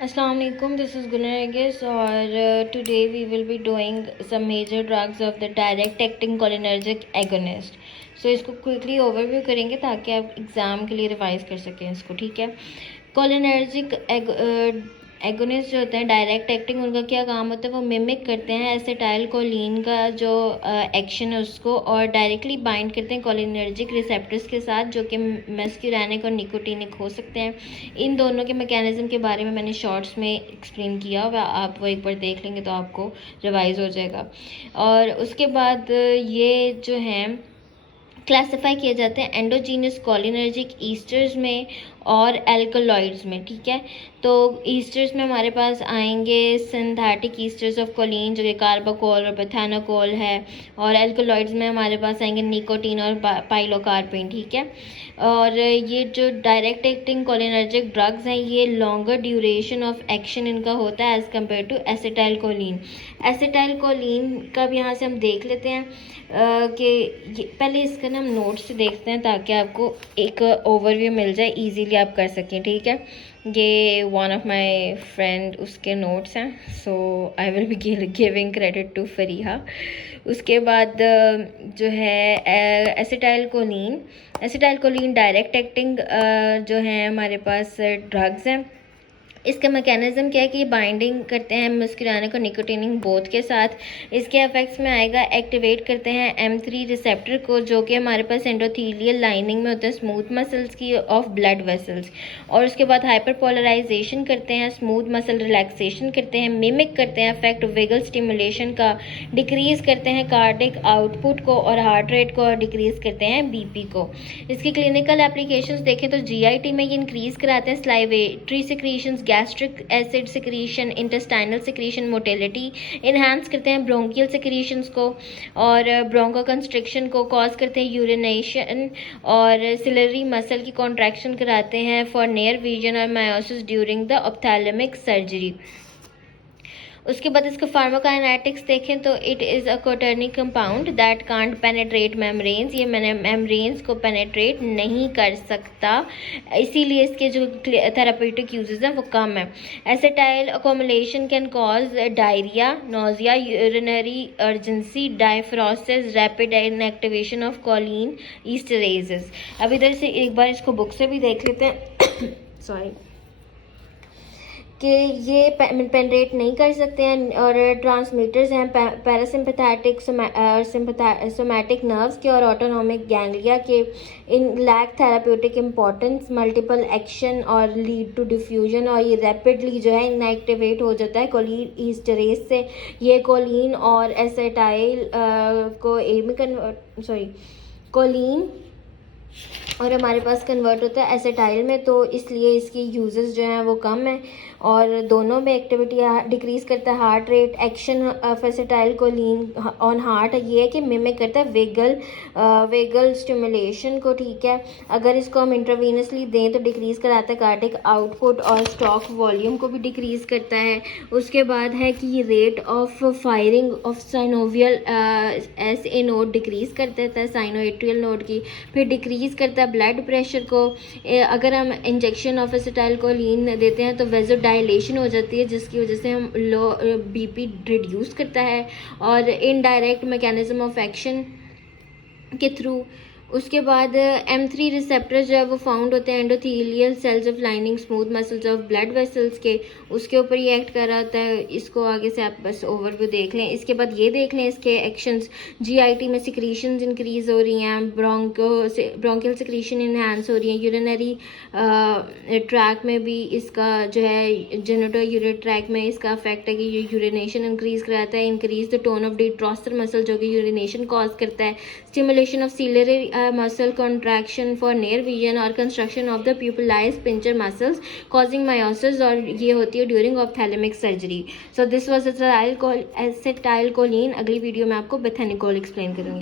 Assalamu alaikum, this is Gunnar Aegis और today we will be doing some major drugs of the direct acting cholinergic agonist. So इसको quickly overview करेंगे ताकि आप exam के लिए revise कर सकें इसको, ठीक है। कोलिनर्जिक एगोनिस्ट जो होते हैं डायरेक्ट एक्टिंग, उनका क्या काम होता है, वो मिमिक करते हैं एसिटाइल कोलिन का जो एक्शन है उसको, और डायरेक्टली बाइंड करते हैं कोलिनर्जिक रिसेप्टर्स के साथ जो कि मस्क्यूरानिक और निकोटिनिक हो सकते हैं। इन दोनों के मैकेनिज्म के बारे में मैंने शॉर्ट्स में एक्सप्लेन किया हुआ, आप वो एक बार देख लेंगे तो आपको रिवाइज हो जाएगा। और उसके बाद ये जो हैं क्लासिफाई किए जाते हैं एंडोजीनस कोलिनर्जिक ईस्टर्स में और एल्कलॉइड्स में, ठीक है। तो ईस्टर्स में हमारे पास आएंगे सिंथेटिक ईस्टर्स ऑफ कोलिन जो कि कार्बाकोल और बेथानाकोल है, और एल्कलॉइड्स में हमारे पास आएंगे निकोटीन और पाइलोकार्पिन, ठीक है। और ये जो डायरेक्ट एक्टिंग कोलिनर्जिक ड्रग्स हैं ये लॉन्गर ड्यूरेशन ऑफ एक्शन इनका होता है as compare to acetylcholine. Acetylcholine का भी यहाँ से हम देख लेते हैं कि पहले इसका ना हम नोट्स से देखते हैं ताकि आपको एक ओवरव्यू मिल जाए, इजीली आप कर सकें, ठीक है। ये वन ऑफ माय फ्रेंड उसके नोट्स हैं, so I will be giving credit to Fariha. उसके बाद जो है एसिटाइल कोलिन डायरेक्ट एक्टिंग जो है हमारे पास ड्रग्स हैं। इसका मैकेनिज्म क्या है कि बाइंडिंग करते हैं मस्क्यूरानिक और निकोटिनिक बोथ के साथ। इसके इफेक्ट्स में आएगा एक्टिवेट करते हैं M3 रिसेप्टर को जो कि हमारे पास एंडोथेलियल लाइनिंग में होता है स्मूथ मसल्स की ऑफ ब्लड वेसल्स। और उसके बाद हाइपर पोलराइजेशन करते हैं, स्मूथ मसल रिलैक्सेशन करते हैं, मिमिक करते हैं इफेक्ट वेगल स्टिमुलेशन का, डिक्रीज करते हैं कार्डिक आउटपुट को और हार्ट रेट को, और डिक्रीज करते हैं BP को। इसकी क्लिनिकल एप्लीकेशंस देखें तो GIT में ये इंक्रीज कराते हैं salivary secretions, gastric acid secretion, intestinal secretion, motility, enhance करते हैं ब्रोंकियल सिक्रीशंस को और ब्रोंको कंस्ट्रिक्शन को, कॉज करते हैं यूरिनेशन और सिलरी मसल की कॉन्ट्रैक्शन कराते हैं फॉर नियर विजन और miosis during the ophthalmic surgery. उसके बाद इसका फार्माकोकाइनेटिक्स देखें तो it is a quaternary compound that can't penetrate membranes, ये मेम्ब्रेन्स को पेनेट्रेट नहीं कर सकता, इसीलिए इसके जो थेरापेटिक यूजेस हैं वो कम है। Acetyl accumulation can cause diarrhoea, nausea, urinary urgency, diaphoresis, rapid inactivation of cholinesterases. अब इधर से एक बार इसको बुक से भी देख लेते हैं सॉरी कि ये पेनेट्रेट नहीं कर सकते हैं, और ट्रांसमीटर्स हैं पैरासिम्पैथेटिक सोमैटिक नर्व्स के और ऑटोनॉमिक गैंग्लिया के। इन lack therapeutic importance, multiple action और लीड टू डिफ्यूजन, और ये रैपिडली जो है इनएक्टिवेट हो जाता है कोलिन ईस्टरेज से। ये कोलिन और एसिटाइल कोलिन और हमारे पास कन्वर्ट होता है एसिटाइल में, तो इसलिए इसकी यूजेस जो हैं वो कम है, और दोनों में एक्टिविटी डिक्रीज करता है heart rate. Action of acetyl choline on heart ये है कि मिमिक करता है वेगल स्टिमुलेशन को, ठीक है। अगर इसको हम इंट्रावीनसली दें तो डिक्रीज कराता है कार्डिक आउटपुट और स्टॉक वॉल्यूम को भी डिक्रीज करता है। उसके बाद है कि rate of firing of synovial SA node decrease कर देता है साइनोएट्रियल नोड की, फिर डिक्रीज करता है ब्लड प्रेशर को। अगर हम इंजेक्शन ऑफ एसिटाइल कोलिन देते हैं तो वेजोडाइलेशन हो जाती है जिसकी वजह से हम लो BP रिड्यूस करता है, और इनडायरेक्ट मैकेनिज्म ऑफ एक्शन के थ्रू। उसके बाद M3 रिसेप्टर जो है वो फाउंड होते हैं endothelial cells of lining smooth muscles of blood vessels के, उसके ऊपर ये एक्ट कर रहा होता है। इसको आगे से आप बस ओवरव्यू देख लें। इसके बाद ये देख लें इसके एक्शंस। GIT में सिक्रीशंस इंक्रीज हो रही हैं, ब्रोंकियल सिक्रीशन इन्हांस हो रही है, यूरिनरी ट्रैक में भी इसका जो है जेनिटो यूरिन ट्रैक में इसका अफेक्ट है कि ये यूरिनेशन इंक्रीज कराता है, increase the tone of detrusor muscle जो कि यूरिनेशन कॉज करता है, stimulation of ciliary muscle contraction for near vision और construction of the pupillized pincer muscles causing meiosis, और ये होती है during ophthalmic surgery. So this was acetylcholine. अगली वीडियो में आपको बेथानिकोल एक्सप्लेन करूँगी।